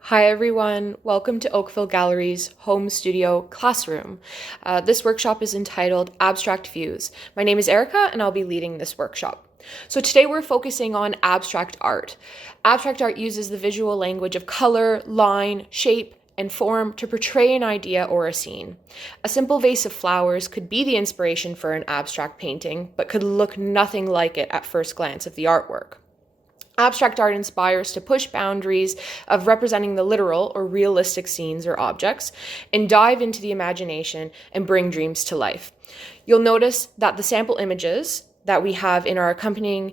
Hi everyone, welcome to Oakville Gallery's home studio classroom. This workshop is entitled Abstract Views. My name is Erica and I'll be leading this workshop. So today we're focusing on abstract art. Abstract art uses the visual language of color, line, shape, and form to portray an idea or a scene. A simple vase of flowers could be the inspiration for an abstract painting, but could look nothing like it at first glance of the artwork. Abstract art inspires to push boundaries of representing the literal or realistic scenes or objects and dive into the imagination and bring dreams to life. You'll notice that the sample images that we have in our accompanying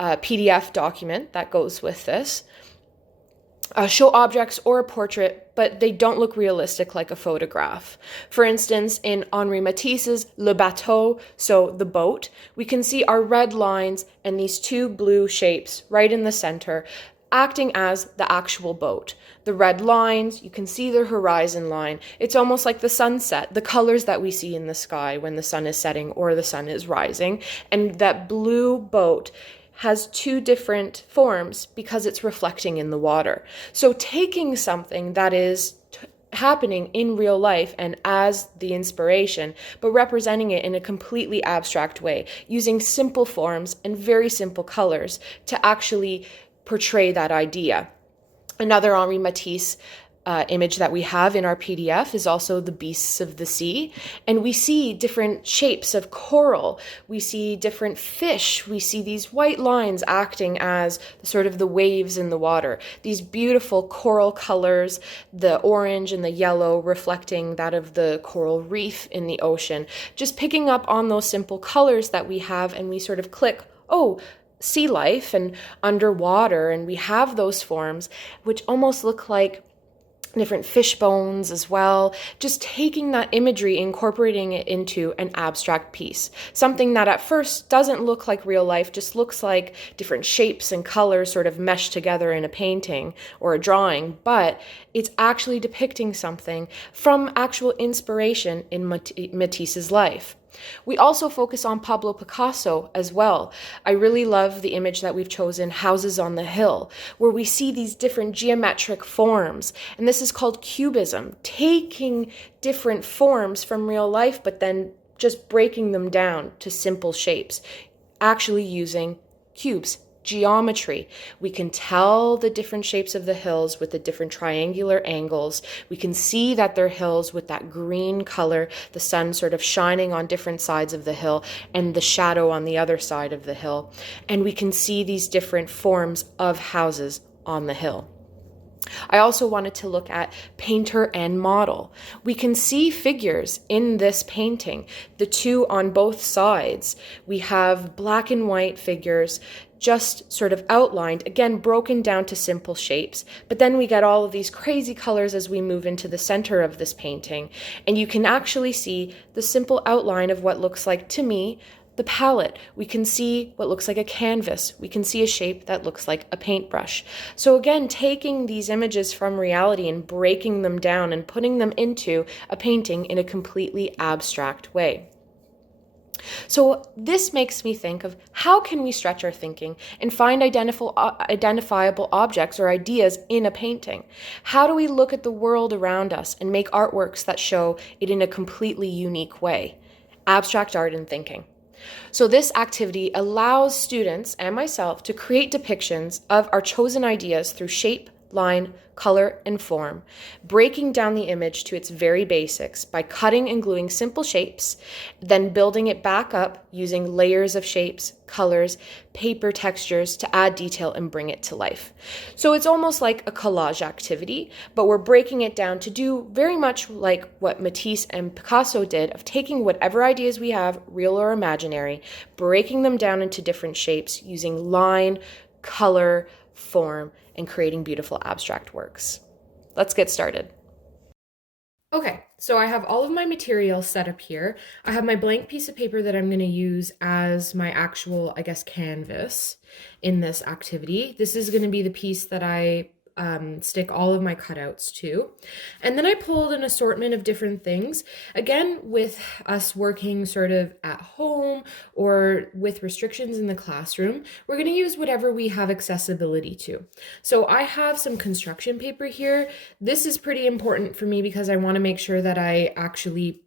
PDF document that goes with this show objects or a portrait, but they don't look realistic like a photograph. For instance, in Henri Matisse's Le Bateau, so the boat, we can see our red lines and these two blue shapes right in the center, acting as the actual boat. The red lines, you can see the horizon line. It's almost like the sunset, the colors that we see in the sky when the sun is setting or the sun is rising. And that blue boat has two different forms because it's reflecting in the water. So taking something that is happening in real life and as the inspiration, but representing it in a completely abstract way, using simple forms and very simple colors to actually portray that idea. Another Henri Matisse image that we have in our PDF is also the beasts of the sea. And we see different shapes of coral. We see different fish. We see these white lines acting as sort of the waves in the water. These beautiful coral colors, the orange and the yellow reflecting that of the coral reef in the ocean. Just picking up on those simple colors that we have and we sort of click, oh, sea life and underwater. And we have those forms which almost look like different fish bones as well, just taking that imagery, incorporating it into an abstract piece. Something that at first doesn't look like real life, just looks like different shapes and colors sort of meshed together in a painting or a drawing, but it's actually depicting something from actual inspiration in Matisse's life. We also focus on Pablo Picasso as well. I really love the image that we've chosen, Houses on the Hill, where we see these different geometric forms. And this is called cubism, taking different forms from real life, but then just breaking them down to simple shapes, actually using cubes. Geometry. We can tell the different shapes of the hills with the different triangular angles. We can see that they're hills with that green color, the sun sort of shining on different sides of the hill and the shadow on the other side of the hill. And we can see these different forms of houses on the hill. I also wanted to look at painter and model. We can see figures in this painting, the two on both sides. We have black and white figures just sort of outlined, again, broken down to simple shapes. But then we get all of these crazy colors as we move into the center of this painting. And you can actually see the simple outline of what looks like, to me, the palette. We can see what looks like a canvas. We can see a shape that looks like a paintbrush. So again, taking these images from reality and breaking them down and putting them into a painting in a completely abstract way. So this makes me think of how can we stretch our thinking and find identifiable objects or ideas in a painting? How do we look at the world around us and make artworks that show it in a completely unique way? Abstract art and thinking. So this activity allows students and myself to create depictions of our chosen ideas through shape, line, color, and form, breaking down the image to its very basics by cutting and gluing simple shapes, then building it back up using layers of shapes, colors, paper textures to add detail and bring it to life. So it's almost like a collage activity, but we're breaking it down to do very much like what Matisse and Picasso did of taking whatever ideas we have, real or imaginary, breaking them down into different shapes using line, color, form, and creating beautiful abstract works. Let's get started. Okay, so I have all of my materials set up here. I have my blank piece of paper that I'm going to use as my actual, canvas in this activity. This is going to be the piece that I stick all of my cutouts to. And then I pulled an assortment of different things. Again, with us working sort of at home or with restrictions in the classroom, we're going to use whatever we have accessibility to. So I have some construction paper here. This is pretty important for me because I want to make sure that I actually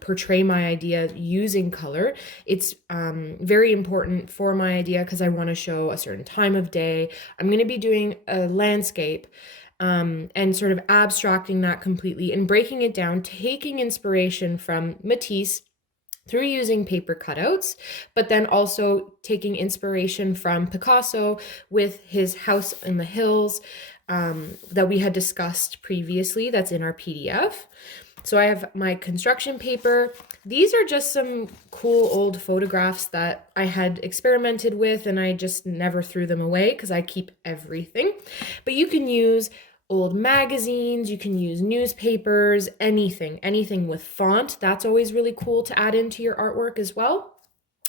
portray my idea using color. It's very important for my idea because I want to show a certain time of day. I'm going to be doing a landscape and sort of abstracting that completely and breaking it down, taking inspiration from Matisse through using paper cutouts, but then also taking inspiration from Picasso with his house in the hills that we had discussed previously. That's in our PDF. So I have my construction paper. These are just some cool old photographs that I had experimented with and I just never threw them away because I keep everything. But you can use old magazines, you can use newspapers, anything with font. That's always really cool to add into your artwork as well.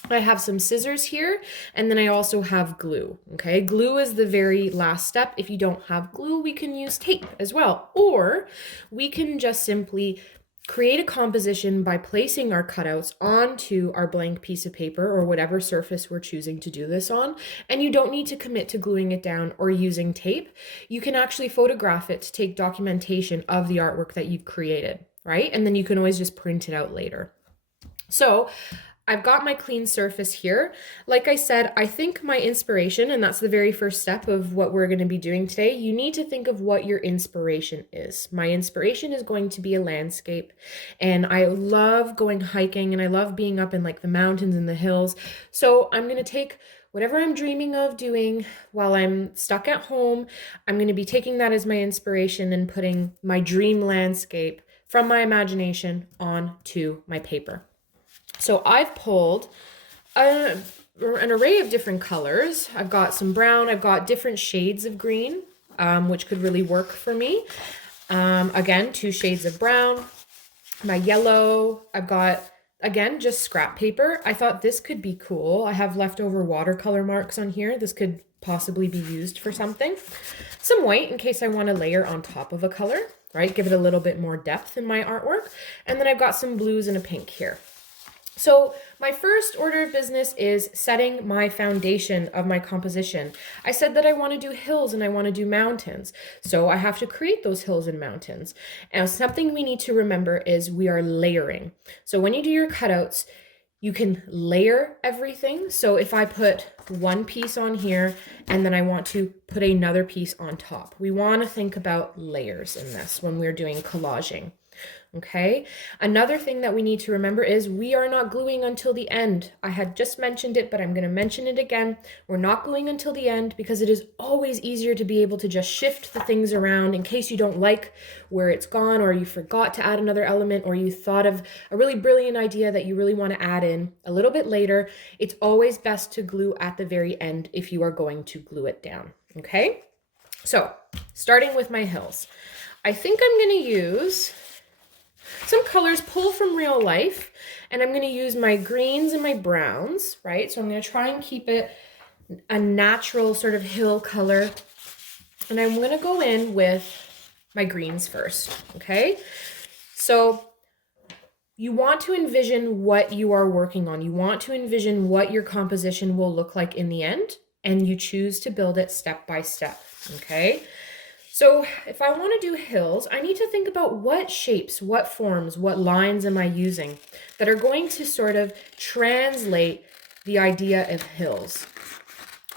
I have some scissors here, and then I also have glue, okay? Glue is the very last step. If you don't have glue, we can use tape as well, or we can just simply create a composition by placing our cutouts onto our blank piece of paper or whatever surface we're choosing to do this on, and you don't need to commit to gluing it down or using tape. You can actually photograph it to take documentation of the artwork that you've created, right? And then you can always just print it out later. So I've got my clean surface here. Like I said, I think my inspiration, and that's the very first step of what we're going to be doing today, you need to think of what your inspiration is. My inspiration is going to be a landscape, and I love going hiking, and I love being up in like the mountains and the hills. So I'm going to take whatever I'm dreaming of doing while I'm stuck at home. I'm going to be taking that as my inspiration and putting my dream landscape from my imagination onto my paper. So I've pulled an array of different colors. I've got some brown, I've got different shades of green, which could really work for me. Again, 2 shades of brown, my yellow, I've got, again, just scrap paper. I thought this could be cool. I have leftover watercolor marks on here. This could possibly be used for something. Some white in case I want to layer on top of a color, right? Give it a little bit more depth in my artwork. And then I've got some blues and a pink here. So my first order of business is setting my foundation of my composition. I said that I want to do hills and I want to do mountains. So I have to create those hills and mountains. And something we need to remember is we are layering. So when you do your cutouts, you can layer everything. So if I put one piece on here and then I want to put another piece on top, we want to think about layers in this when we're doing collaging. Okay, another thing that we need to remember is we are not gluing until the end. I had just mentioned it, but I'm going to mention it again. We're not gluing until the end because it is always easier to be able to just shift the things around in case you don't like where it's gone, or you forgot to add another element, or you thought of a really brilliant idea that you really want to add in a little bit later. It's always best to glue at the very end if you are going to glue it down. Okay, so starting with my hills, I think I'm going to use some colors pulled from real life, and I'm going to use my greens and my browns, right? So I'm going to try and keep it a natural sort of hill color, and I'm going to go in with my greens first, okay? So you want to envision what you are working on. You want to envision what your composition will look like in the end, and you choose to build it step by step, okay? So if I want to do hills, I need to think about what shapes, what forms, what lines am I using that are going to sort of translate the idea of hills.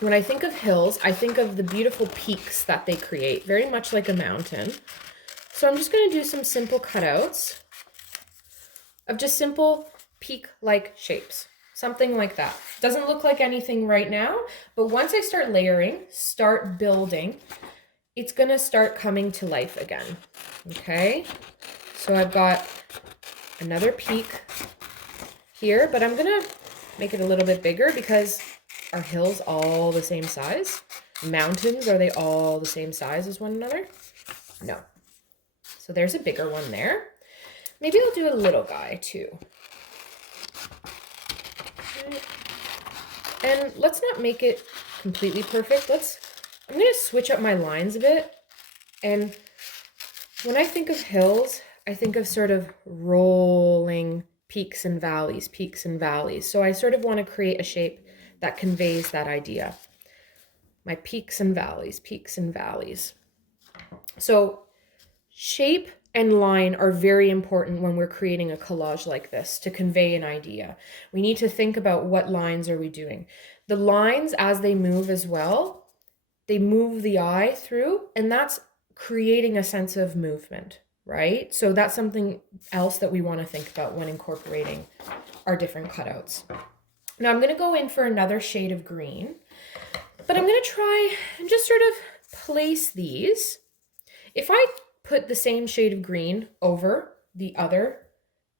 When I think of hills, I think of the beautiful peaks that they create, very much like a mountain. So I'm just going to do some simple cutouts of just simple peak-like shapes, something like that. Doesn't look like anything right now, but once I start layering, start building, it's going to start coming to life again, okay? So I've got another peak here, but I'm going to make it a little bit bigger because are hills all the same size? Mountains, are they all the same size as one another? No. So there's a bigger one there. Maybe I'll do a little guy too. And let's not make it completely perfect. I'm going to switch up my lines a bit And when I think of hills, I think of sort of rolling peaks and valleys, peaks and valleys. So I sort of want to create a shape that conveys that idea. My peaks and valleys, peaks and valleys. So shape and line are very important when we're creating a collage like this to convey an idea. We need to think about what lines are we doing. The lines, as they move as well, they move the eye through, and that's creating a sense of movement, right? So that's something else that we want to think about when incorporating our different cutouts. Now I'm going to go in for another shade of green, but I'm going to try and just sort of place these. If I put the same shade of green over the other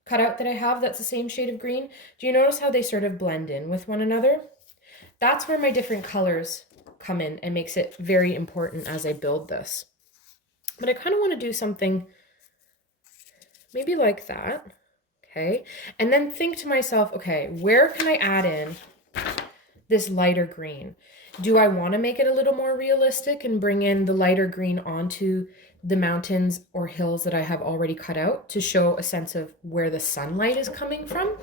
cutout that I have that's the same shade of green, do you notice how they sort of blend in with one another? That's where my different colors come in and makes it very important as I build this. But I kind of want to do something maybe like that, okay? And then think to myself, okay, where can I add in this lighter green? Do I want to make it a little more realistic and bring in the lighter green onto the mountains or hills that I have already cut out to show a sense of where the sunlight is coming from?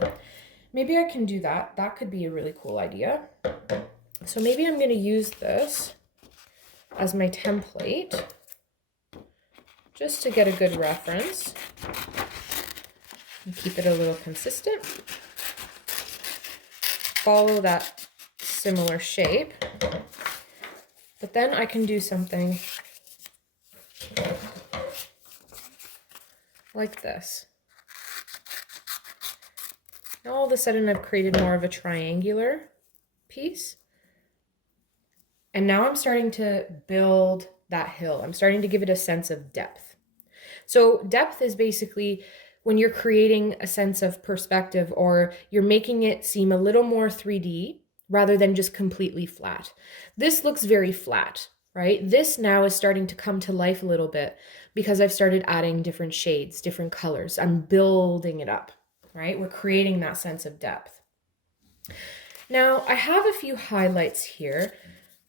Maybe I can do that. That could be a really cool idea. So maybe I'm going to use this as my template just to get a good reference and keep it a little consistent. Follow that similar shape, but then I can do something like this. Now all of a sudden I've created more of a triangular piece. And now I'm starting to build that hill. I'm starting to give it a sense of depth. So depth is basically when you're creating a sense of perspective, or you're making it seem a little more 3D rather than just completely flat. This looks very flat, right? This now is starting to come to life a little bit because I've started adding different shades, different colors. I'm building it up, right? We're creating that sense of depth. Now I have a few highlights here.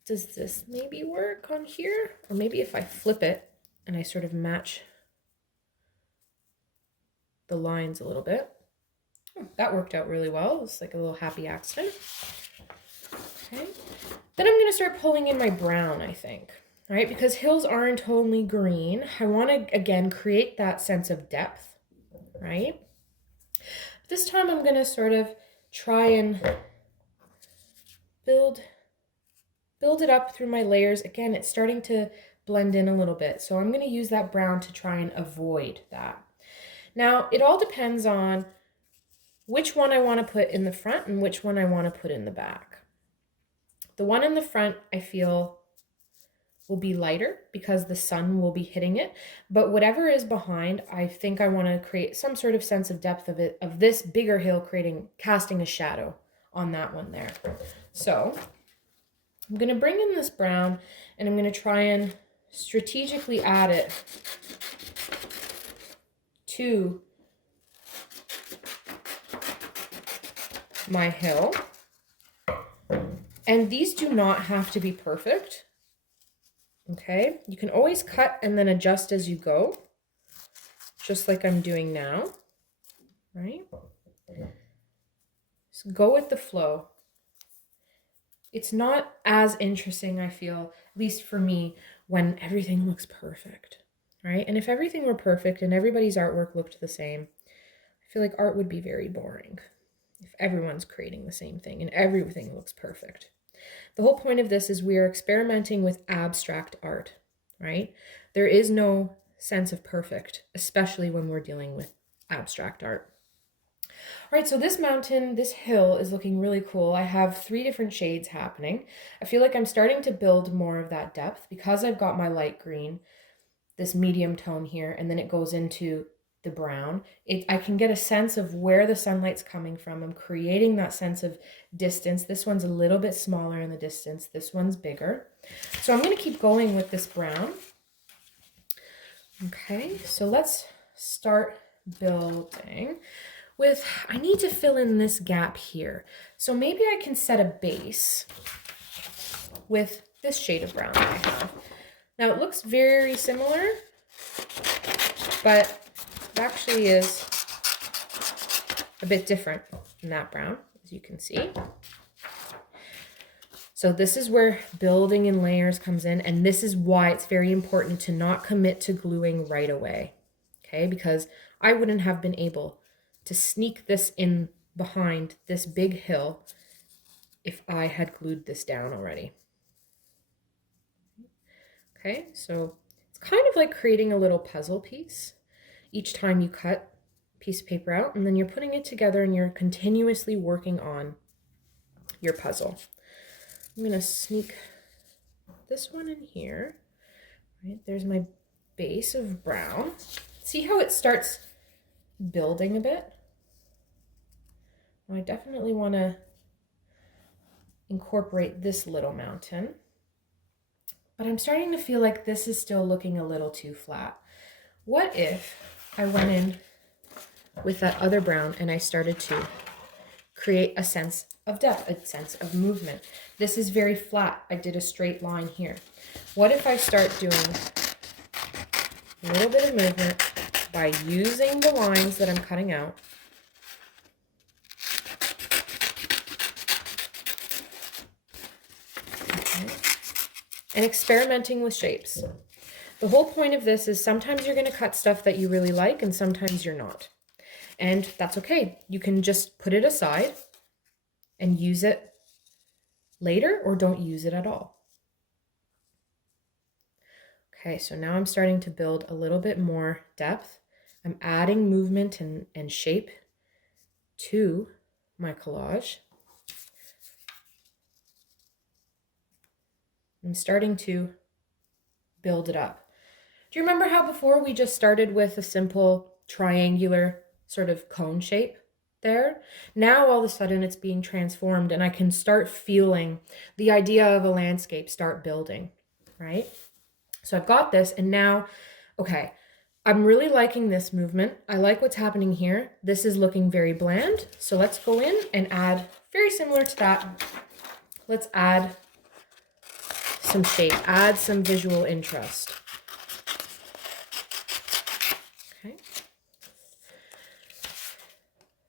Does this maybe work on here? Or maybe if I flip it and I sort of match the lines a little bit. That worked out really well. It's like a little happy accident. Okay. Then I'm going to start pulling in my brown, I think, right? Because hills aren't only green. I want to, again, create that sense of depth, right? This time I'm going to sort of try and build it up through my layers. Again, it's starting to blend in a little bit. So I'm going to use that brown to try and avoid that. Now, it all depends on which one I want to put in the front and which one I want to put in the back. The one in the front, I feel, will be lighter because the sun will be hitting it. But whatever is behind, I think I want to create some sort of sense of depth of it, of this bigger hill casting a shadow on that one there. So I'm going to bring in this brown and I'm going to try and strategically add it to my hill. And these do not have to be perfect. Okay, you can always cut and then adjust as you go, just like I'm doing now, right? So go with the flow. It's not as interesting, I feel, at least for me, when everything looks perfect, right? And if everything were perfect and everybody's artwork looked the same, I feel like art would be very boring if everyone's creating the same thing and everything looks perfect. The whole point of this is we are experimenting with abstract art, right? There is no sense of perfect, especially when we're dealing with abstract art. All right, so this mountain, this hill is looking really cool. I have 3 different shades happening. I feel like I'm starting to build more of that depth because I've got my light green, this medium tone here, and then it goes into the brown. I can get a sense of where the sunlight's coming from. I'm creating that sense of distance. This one's a little bit smaller in the distance. This one's bigger. So I'm going to keep going with this brown. Okay, so let's start building with, I need to fill in this gap here. So maybe I can set a base with this shade of brown that I have. Now it looks very similar, but it actually is a bit different in that brown, as you can see. So this is where building in layers comes in, and this is why it's very important to not commit to gluing right away, okay? Because I wouldn't have been able to sneak this in behind this big hill if I had glued this down already. Okay, so it's kind of like creating a little puzzle piece. Each time you cut a piece of paper out, and then you're putting it together and you're continuously working on your puzzle. I'm gonna sneak this one in here. Right, there's my base of brown. See how it starts building a bit? I definitely want to incorporate this little mountain, but I'm starting to feel like this is still looking a little too flat. What if I went in with that other brown and I started to create a sense of depth, a sense of movement? This is very flat. I did a straight line here. What if I start doing a little bit of movement by using the lines that I'm cutting out? Okay. And experimenting with shapes. The whole point of this is sometimes you're going to cut stuff that you really like and sometimes you're not. And that's okay. You can just put it aside and use it later, or don't use it at all. Okay, so now I'm starting to build a little bit more depth. I'm adding movement and shape to my collage. I'm starting to build it up. Do you remember how before we just started with a simple triangular sort of cone shape there? Now all of a sudden it's being transformed and I can start feeling the idea of a landscape start building, right? So I've got this, and now, okay, I'm really liking this movement. I like what's happening here. This is looking very bland. So let's go in and add, very similar to that, let's add some shape, add some visual interest. Okay.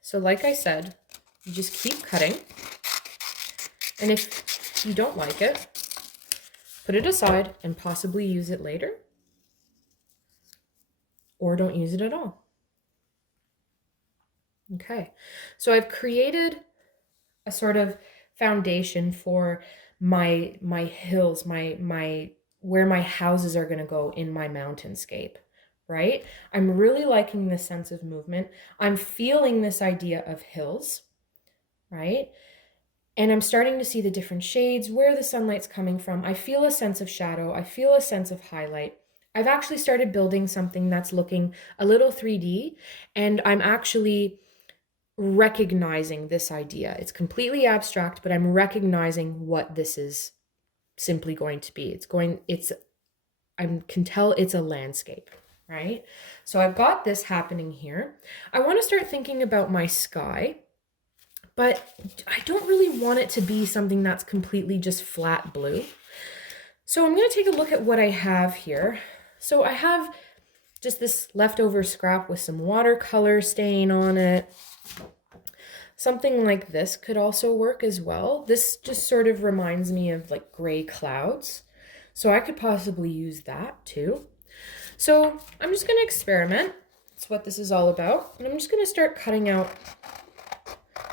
So like I said, you just keep cutting. And if you don't like it, put it aside and possibly use it later, or don't use it at all. Okay, so I've created a sort of foundation for my hills, my where my houses are going to go in my mountainscape, right? I'm really liking this sense of movement. I'm feeling this idea of hills, right? And I'm starting to see the different shades, where the sunlight's coming from. I feel a sense of shadow. I feel a sense of highlight. I've actually started building something that's looking a little 3D, and I'm actually recognizing this idea. It's completely abstract, but I'm recognizing what this is simply going to be. I can tell it's a landscape, right? So I've got this happening here. I want to start thinking about my sky, but I don't really want it to be something that's completely just flat blue. So I'm going to take a look at what I have here. So I have just this leftover scrap with some watercolor stain on it. Something like this could also work as well. This just sort of reminds me of like gray clouds. So I could possibly use that too. So I'm just going to experiment. That's what this is all about. And I'm just going to start cutting out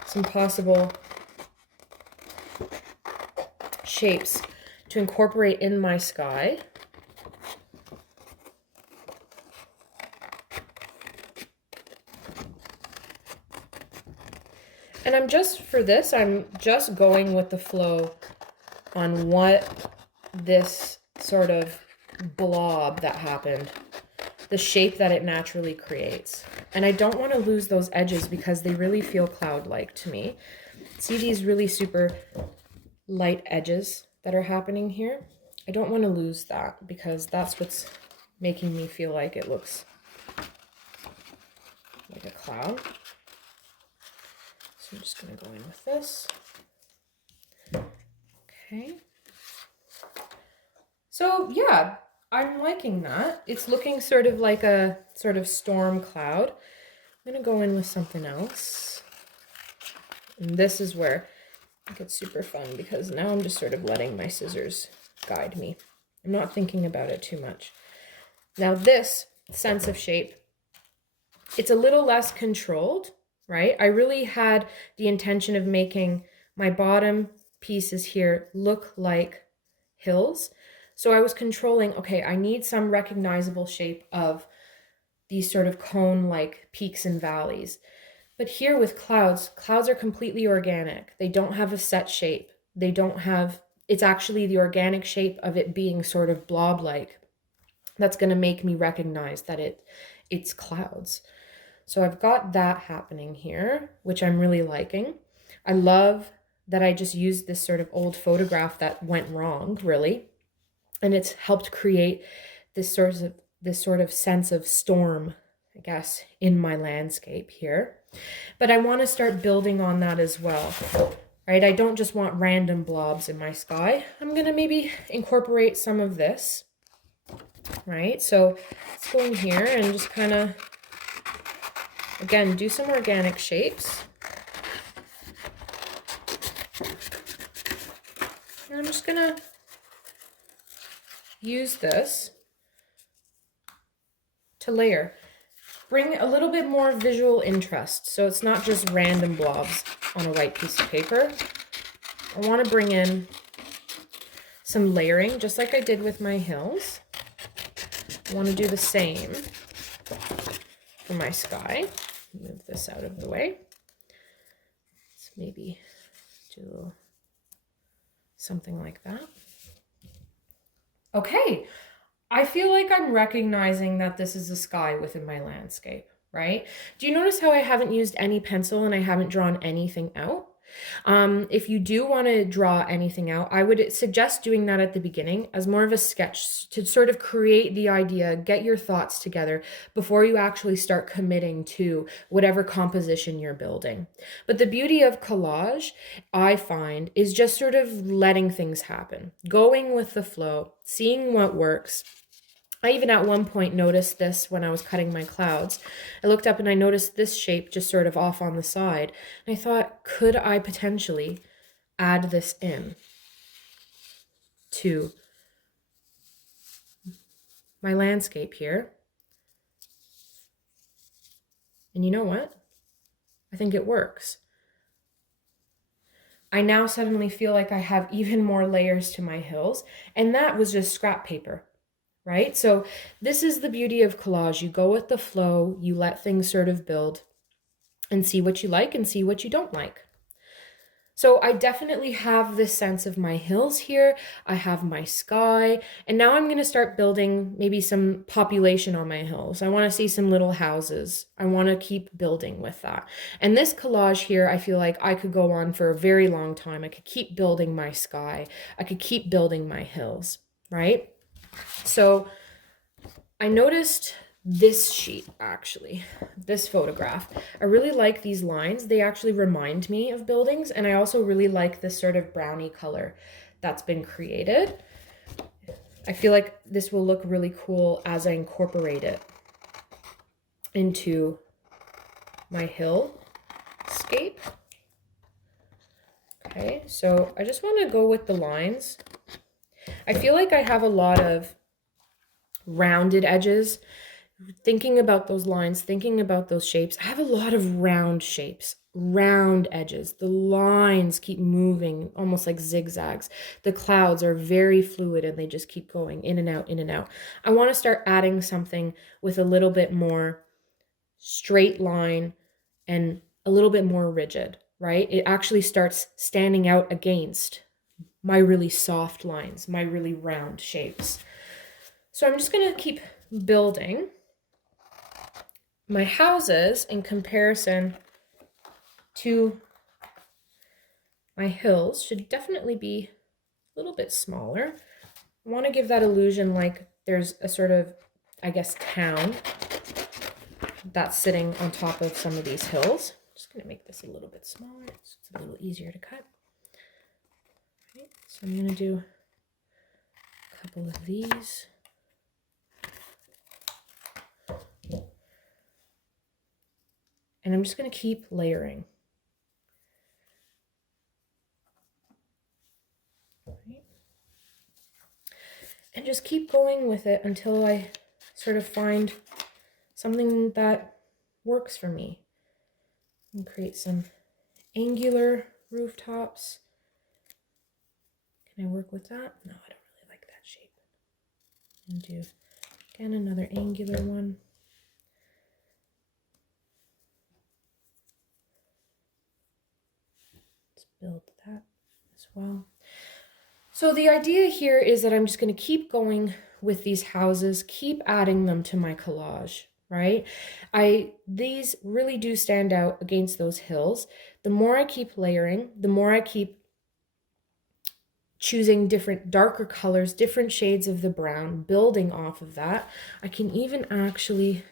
some possible shapes to incorporate in my sky. And I'm just going with the flow on what this sort of blob that happened, the shape that it naturally creates. And I don't want to lose those edges because they really feel cloud-like to me. See these really super light edges that are happening here? I don't want to lose that because that's what's making me feel like it looks like a cloud. So I'm just going to go in with this. Okay. So yeah, I'm liking that. It's looking sort of like a sort of storm cloud. I'm gonna go in with something else. And this is where it gets super fun because now I'm just sort of letting my scissors guide me. I'm not thinking about it too much. Now this sense of shape, it's a little less controlled, right? I really had the intention of making my bottom pieces here look like hills. So I was controlling, okay, I need some recognizable shape of these sort of cone-like peaks and valleys. But here with clouds, clouds are completely organic. They don't have a set shape. They don't have, it's actually the organic shape of it being sort of blob-like that's going to make me recognize that it's clouds. So I've got that happening here, which I'm really liking. I love that I just used this sort of old photograph that went wrong, really. And it's helped create this sort of sense of storm, I guess, in my landscape here. But I want to start building on that as well, right? I don't just want random blobs in my sky. I'm going to maybe incorporate some of this, right? So let's go in here and just kind of, again, do some organic shapes. And I'm just going to use this to layer. Bring a little bit more visual interest, so it's not just random blobs on a white piece of paper. I want to bring in some layering, just like I did with my hills. I want to do the same for my sky. Move this out of the way. Let's maybe do something like that. Okay, I feel like I'm recognizing that this is a sky within my landscape, right? Do you notice how I haven't used any pencil and I haven't drawn anything out? If you do want to draw anything out, I would suggest doing that at the beginning as more of a sketch to sort of create the idea, get your thoughts together before you actually start committing to whatever composition you're building. But the beauty of collage, I find, is just sort of letting things happen, going with the flow, seeing what works. I even at one point noticed this when I was cutting my clouds. I looked up and I noticed this shape just sort of off on the side. And I thought, could I potentially add this in to my landscape here? And you know what? I think it works. I now suddenly feel like I have even more layers to my hills, and that was just scrap paper. Right? So this is the beauty of collage. You go with the flow, you let things sort of build and see what you like and see what you don't like. So I definitely have this sense of my hills here. I have my sky, and now I'm going to start building maybe some population on my hills. I want to see some little houses. I want to keep building with that. And this collage here, I feel like I could go on for a very long time. I could keep building my sky. I could keep building my hills, right? So I noticed this sheet, actually, this photograph. I really like these lines. They actually remind me of buildings, and I also really like this sort of brownie color that's been created. I feel like this will look really cool as I incorporate it into my hillscape. Okay, so I just want to go with the lines. I feel like I have a lot of rounded edges. Thinking about those lines, thinking about those shapes, I have a lot of round shapes, round edges. The lines keep moving almost like zigzags. The clouds are very fluid and they just keep going in and out, in and out. I want to start adding something with a little bit more straight line and a little bit more rigid, right? It actually starts standing out against my really soft lines, my really round shapes. So I'm just going to keep building. My houses, in comparison to my hills, should definitely be a little bit smaller. I want to give that illusion like there's a sort of, I guess, town that's sitting on top of some of these hills. I'm just going to make this a little bit smaller so it's a little easier to cut. So I'm going to do a couple of these. I'm just going to keep layering. Right. And just keep going with it until I sort of find something that works for me. And create some angular rooftops. Can I work with that? No, I don't really like that shape. And do, again, another angular one. Let's build that as well. So the idea here is that I'm just going to keep going with these houses, keep adding them to my collage, right? These really do stand out against those hills. The more I keep layering, the more I keep choosing different darker colors, different shades of the brown, building off of that. I can even actually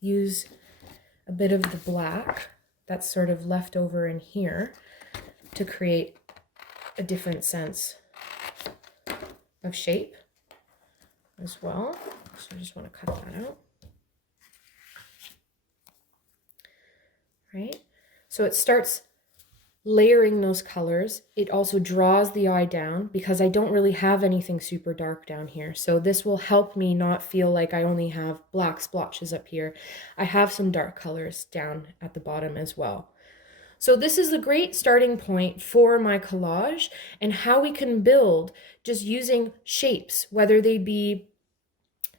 use a bit of the black that's sort of left over in here to create a different sense of shape as well. So I just want to cut that out. Right? So it starts layering those colors. It also draws the eye down because I don't really have anything super dark down here. So this will help me not feel like I only have black splotches up here. I have some dark colors down at the bottom as well. So this is a great starting point for my collage and how we can build just using shapes, whether they be,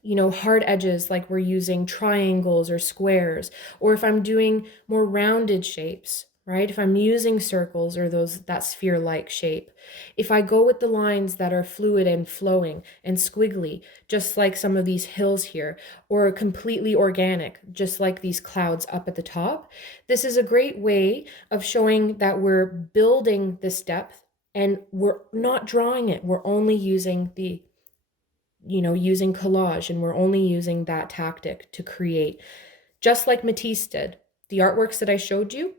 you know, hard edges like we're using triangles or squares, or if I'm doing more rounded shapes, right? If I'm using circles or that sphere-like shape. If I go with the lines that are fluid and flowing and squiggly, just like some of these hills here, or completely organic, just like these clouds up at the top, this is a great way of showing that we're building this depth and we're not drawing it. We're only using using collage, and we're only using that tactic to create. Just like Matisse did, the artworks that I showed you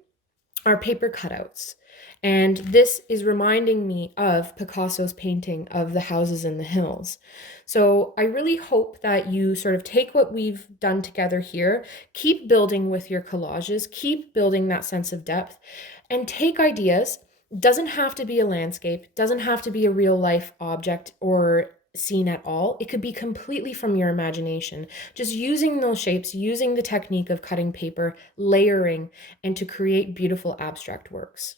are paper cutouts. And this is reminding me of Picasso's painting of the houses in the hills. So I really hope that you sort of take what we've done together here, keep building with your collages, keep building that sense of depth, and take ideas. Doesn't have to be a landscape, doesn't have to be a real life object or scene at all. It could be completely from your imagination, just using those shapes, using the technique of cutting paper, layering, and to create beautiful abstract works.